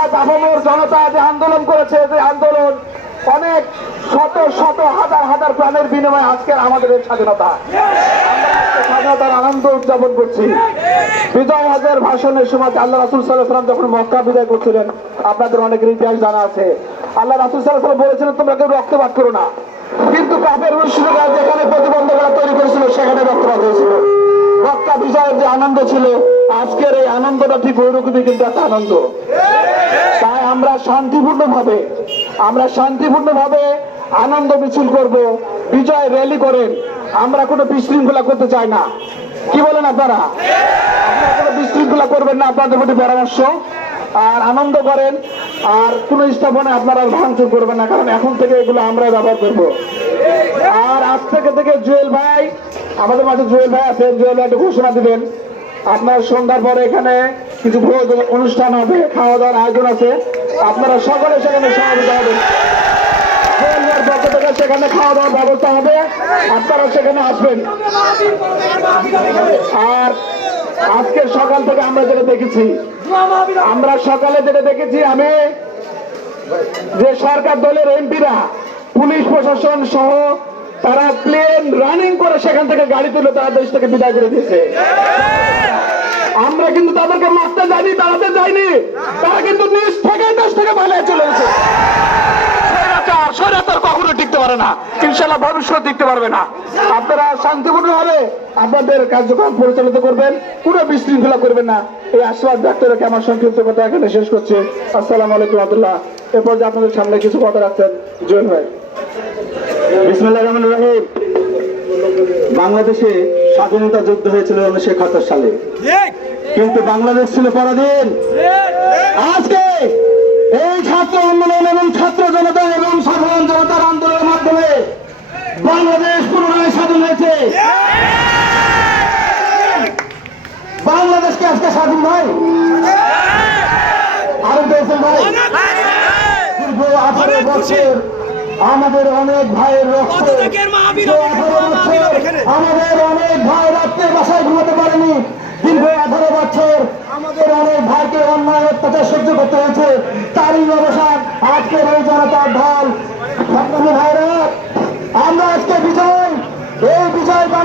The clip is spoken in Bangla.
আজ আপামর জনতা যে আন্দোলন করেছে, যে আন্দোলন অনেক শত শত হাজার হাজার প্রাণের বিনিময়ে আজকের আমাদের এই স্বাধীনতা, স্বাধীনতার আনন্দ উদযাপন করছি। বিজয় হজের ভাষণের সময় আল্লাহ রাসূল সাল্লাল্লাহু আলাইহি ওয়াসাল্লাম যখন মক্কা বিজয় করছিলেন, আপনাদের অনেকের ইতিহাস জানা আছে, আল্লাহ রাসূল সাল্লাল্লাহু আলাইহি ওয়াসাল্লাম বলেছিলেন তোমরা কেউ রক্তপাত করো না, কিন্তু কাফের মুশরিকরা যেখানে প্রতিবন্ধকতা তৈরি করেছিল সেখানে রক্তপাত হয়েছিল। মক্কা বিজয়ের যে আনন্দ ছিল, আজকের এই আনন্দটা ঠিক ওইরকমই কিন্তু একটা আনন্দ। তাই আমরা শান্তিপূর্ণভাবে আনন্দ মিছিল করব, বিজয় র্যালি করেন। আমরা কোনো বিশৃঙ্খলা করতে চাই না। কি বলেন আপনারা? আপনারা কোনো বিশৃঙ্খলা করবেন না, আপনাদের প্রতি পরামর্শ। আর আনন্দ করেন, আর কোন স্থাপনে আপনারা ভাঙচুর করবেন না, কারণ এখন থেকে এগুলো আমরা ব্যবহার করব। আর আজ থেকে জুয়েল ভাই, আমাদের মাঝে জুয়েল ভাই আছেন, জুয়েল ভাই একটা ঘোষণা দিবেন। আপনার সন্ধ্যার পরে এখানে কিছু ভোজ অনুষ্ঠান হবে, খাওয়া দাওয়ার আয়োজন আছে, আপনারা সকলে সেখানে সহযোগিতা হবেন। পক্ষ থেকে সেখানে খাওয়া দাওয়ার ব্যবস্থা হবে, আপনারা সেখানে আসবেন। আর আজকে সকাল থেকে আমরা যেটা দেখেছি, আমি যে সরকার দলের এমপিরা, পুলিশ প্রশাসন সহ তারা প্লেন রানিং করে সেখান থেকে গাড়ি তুলে তারা দেশ থেকে বিদায় করে দিয়েছে। আমরা কিন্তু তাদেরকে মারতে যাইনি, তাড়াতে যাইনি, তারা কিন্তু নিজ থেকে দেশ থেকে পালিয়ে চলে গেছে। স্বৈরাচার কখনো টিকতে পারে না, ইনশাল্লাহ ভবিষ্যৎ টিকতে পারবে না। আপনারা শান্তিপূর্ণভাবে আপনাদের কার্যক্রম পরিচালিত করবেন, কোনো বিশৃঙ্খলা করবেন না। এই আশীর্বাদ ব্যক্ত রেখে আমার সংক্ষিপ্ত কথা এখানে শেষ করছি। আসসালামু আলাইকুম রহমতুল্লাহ। এরপর যে আপনাদের সামনে কিছু কথা রাখছেন জয়েন ভাই। বিসমিল্লাহির রহমানির রহিম। বাংলাদেশে স্বাধীনতা যুদ্ধ হয়েছিল 1971 সালে, কিন্তু বাংলাদেশ ছিল পরাধীন। আজকে এই ছাত্র আন্দোলন এবং ছাত্র জনতা এবং সাধারণ জনতার আন্দোলনের মাধ্যমে বাংলাদেশ পুনরায় স্বাধীন হয়েছে। বাংলাদেশকে আজকে স্বাধীন নয়, আরো পেয়েছেন ভাই। দীর্ঘ 18 বছর আমাদের অনেক ভাইয়ের রক্ত, আমাদের অনেক ভাই রাত্রে বাসায় ঘুমাতে পারেনি। দীর্ঘ 18 বছর আমাদের অনেক ভাইকে অন্যায় অত্যাচার সহ্য করতে হয়েছে। তারই অবসান আজকের এই জনতার ঢল। ভাইরা, আমরা আজকে বিজয়, এই বিজয় বাংলা